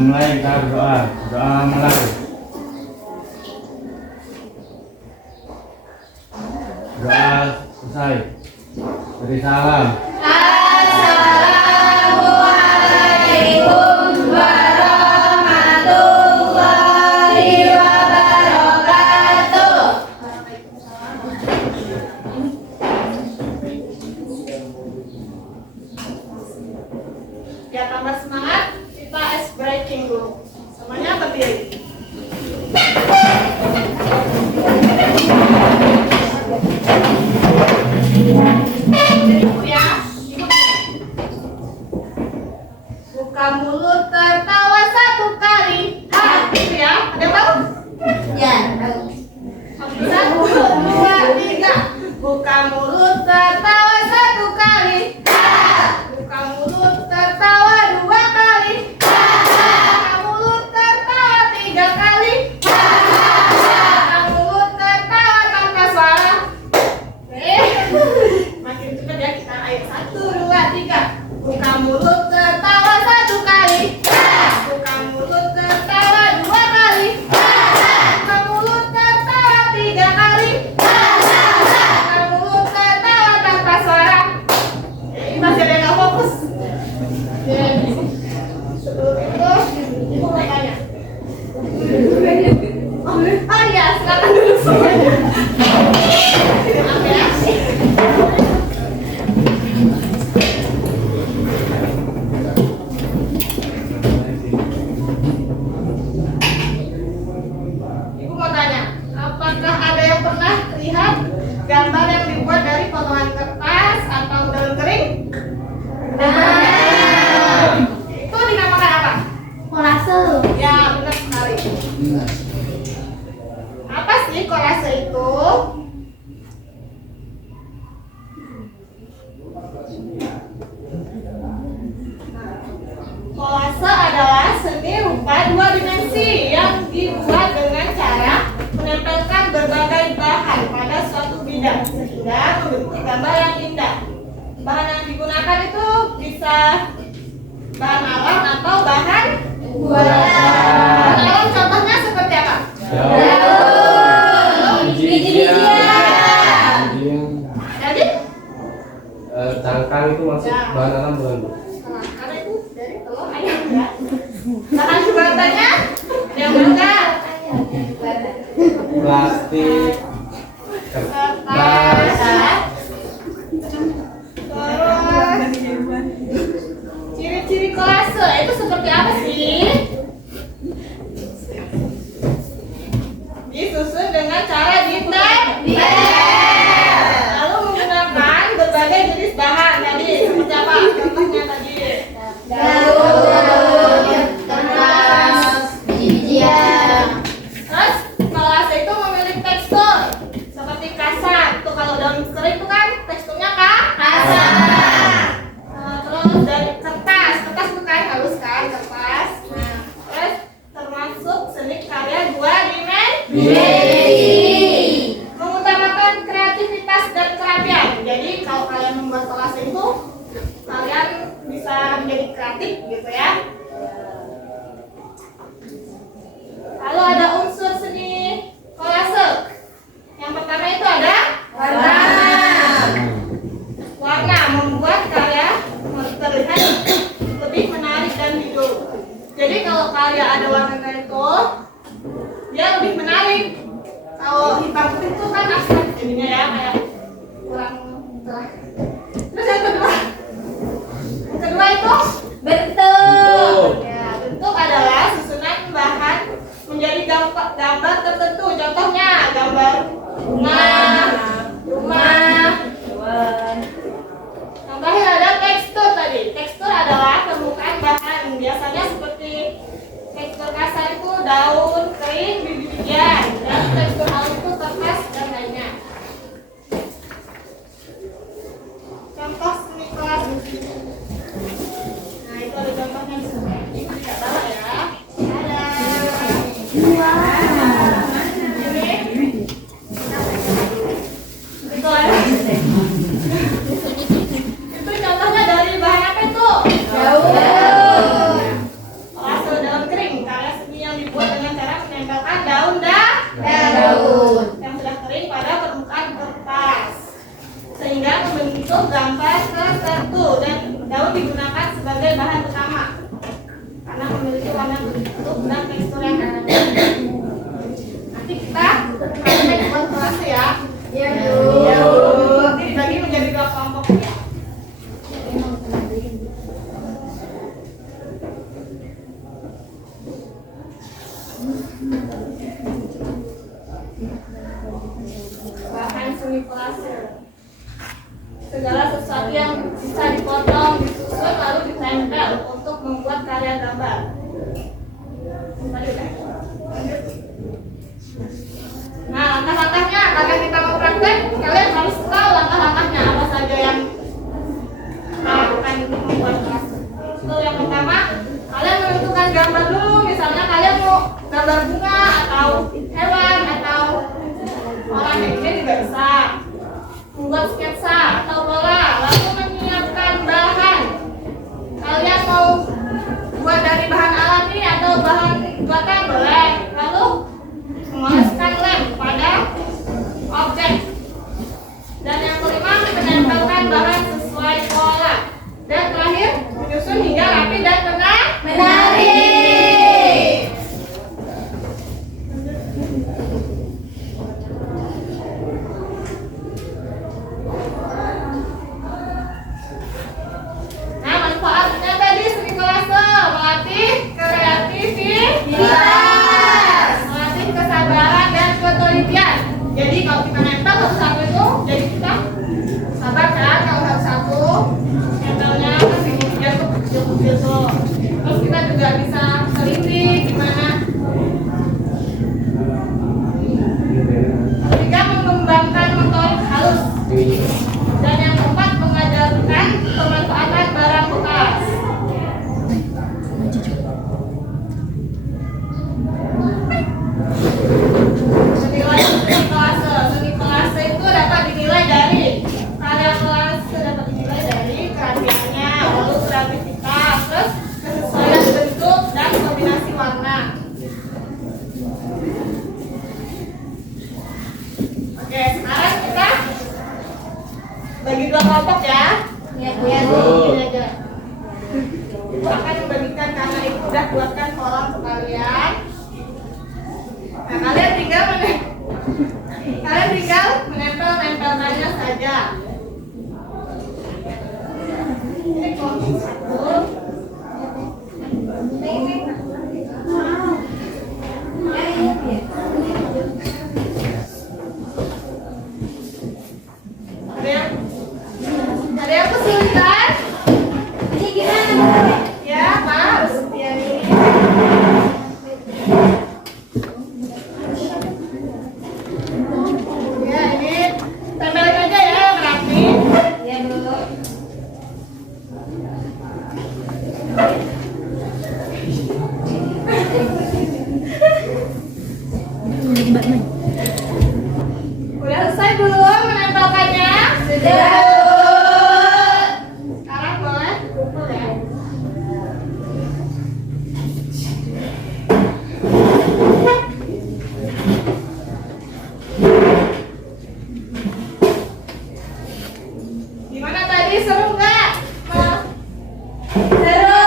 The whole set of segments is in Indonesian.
mulai kita berdoa. Doa mulai. Doa selesai. Beri salam. Assalamualaikum warahmatullahi wabarakatuh. Ya, tambah semangat, kita ice breaking dulu. Semuanya berdiri. Ibu ya, ibu. Buka mulut tertawa satu kali. Gitu ya. Ada yang tahu? Ya, tahu. Satu, dua, tiga. Buka mulut tertawa satu kali. Buka mulut tertawa dua kali. Buka mulut tertawa tiga kali. Buka mulut tertawa tanpa suara. Makin cepat ya kita. Ayo, satu, dua, tiga. Buka mulut tertawa satu kali. Buka mulut tertawa dua kali. Buka mulut tertawa tiga kali. Buka mulut tertawa tanpa suara. Masih ada yang nggak fokus? Sebelum itu, ibu mau tanya. Oh iya, silakan dulu semuanya. Maaf ya. Ibu mau tanya, apakah ada yang pernah lihat gambar yang dibuat dari potongan kertas atau daun kering? Itu dinamakan apa? Kolase. Ya, benar sekali. Apa sih kolase itu? Kolase adalah seni rupa dua dimensi yang dibuat dengan cara menempelkan berbagai bahan pada suatu bidang sehingga membentuk gambar yang indah. Bahan yang digunakan itu bisa bahan alam atau bahan Buatan. alam. Contohnya seperti apa? Jadi Cangkang itu masuk Ya. bahan alam bukan, Bu? karena itu dari telur ayam ya. Bahan buatannya yang mana? Plastik, kertas, Terus ciri-ciri kolase itu seperti apa sih? Disusun dengan cara detail, lalu menggunakan berbagai jenis bahan. Tadi seperti apa? Contohnya tadi. Terus kolase itu memiliki tekstur seperti kasar. Tuh kalau daun kering itu kan teksturnya kasar. Terus dari kertas itu kan halus kan kertas. Nah, terus termasuk seni karya dua dimensi. Mengutamakan kreativitas dan kerapian. Jadi kalau kalian membuat kolase itu kalian bisa menjadi kreatif gitu ya. Lalu ada unsur seni kolase. Yang pertama itu ada warna membuat karya terlihat lebih menarik dan hidup. Jadi kalau karya ada warna itu dia lebih menarik. Kalau hitam putih itu kan abstrak jadinya ya, kayak kurang cerah. Terus yang kedua itu Bentuk. ya, bentuk adalah susunan bahan menjadi gambar tertentu. Contohnya gambar rumah. Yang terakhir ada tekstur tadi. Tekstur adalah permukaan bahan. Biasanya seperti tekstur kasar itu daun, kering, biji-bijian. Dan tekstur halus itu kertas dan lainnya. Contoh seni kelas. Nah, itu ada contohnya di sini. Ini tidak bawa ya. Ada. Ini. Itu ada. Itu contohnya dari bahan apa itu? Daun. Kolase daun kering. seni kolase. Segala sesuatu yang bisa dipotong, disusun, lalu ditempel untuk membuat karya gambar. Nah, langkah-langkahnya, agar kita mau praktek, kalian harus tahu langkah-langkahnya apa saja yang akan membuat kolase. Itu yang pertama, kalian menentukan gambar dulu. Misalnya kalian mau gambar bunga atau hewan atau orang yang ini juga bisa. Membuat sketsa atau pola, lalu menyiapkan bahan. Kalian mau buat dari bahan alami atau bahan buatan boleh. Lalu mengoleskan lem pada objek. Dan yang kelima, menempelkan bahan sesuai pola. Dan terakhir, menyusun hingga rapi dan menarik. Nah, manfaatnya tadi seni kolase melatih kreativitas, melatih kesabaran dan ketelitian. Jadi kalau kita nempel satu-satu itu, jadi kita sabar kan kalau satu-satu nempelnya kasih kecil-kecil tuh. Terus kita juga bisa teliti gimana. Ketiga, mengembangkan motorik halus. Dan yang keempat, mengajarkan pemanfaatan barang bekas. Menilai seni kolase. Seni kolase itu dapat dinilai dari karya kolase, dapat dinilai dari kreativitasnya, lalu kreativitas, terus kesesuaian bentuk dan kombinasi warna. Oke, sekarang kita bagi dua kelompok ya. Ya, Bu. Ini aja. Ibu akan membagikan karena ibu udah buatkan kolom untuk kalian. Nah, kalian tinggal menempel-nempelkannya saja. Ini kelompok satu. Ada yang kesulitan? Ini gimana? Ya, Pak, harus setia ini. Ya, ini tempelin aja ya, yang rapi. Ya, Bu. Udah selesai belum menempelkannya? Sudah. Sekarang boleh kumpul ya. Gimana tadi, seru nggak? Seru.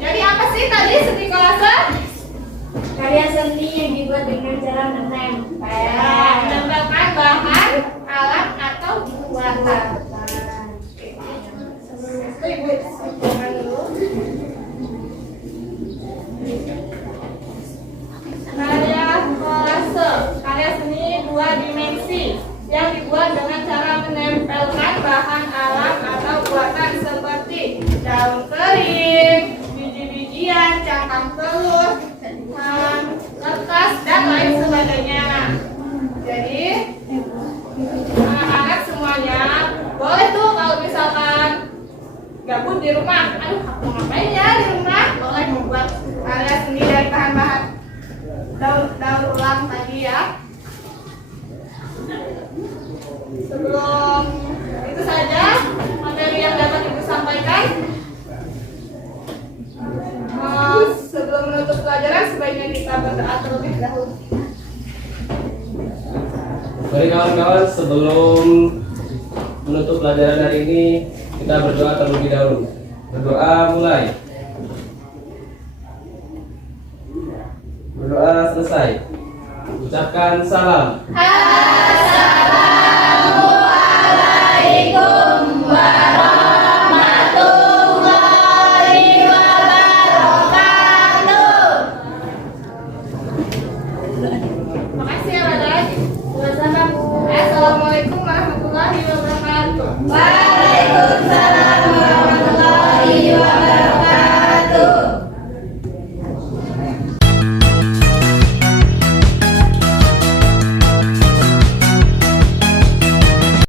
Jadi apa sih tadi seni kolase? Karya seni yang dibuat dengan cara menempel. Menempelkan bahan, alat atau buatan. Ibu simpan dulu. Karya kolase, karya seni dua dimensi yang dibuat dengan cara menempelkan bahan alam atau buatan seperti daun kering, biji-bijian, cangkang telur, kertas dan lain sebagainya. Jadi anak-anak semuanya boleh tuh kalau misalkan gabut di rumah, aduh aku mau ngapain ya di rumah, boleh membuat karya seni dari bahan-bahan daur ulang tadi ya. Sebelum itu saja materi yang dapat ibu sampaikan. Sebelum menutup pelajaran sebaiknya kita berdoa terlebih dahulu. Baik kawan-kawan, sebelum menutup pelajaran hari ini, kita berdoa terlebih dahulu. Berdoa mulai. Berdoa selesai. Ucapkan salam. Assalamualaikum warahmatullahi wabarakatuh. Makasih ya, Badan. Sama-sama, Bu. Indonesia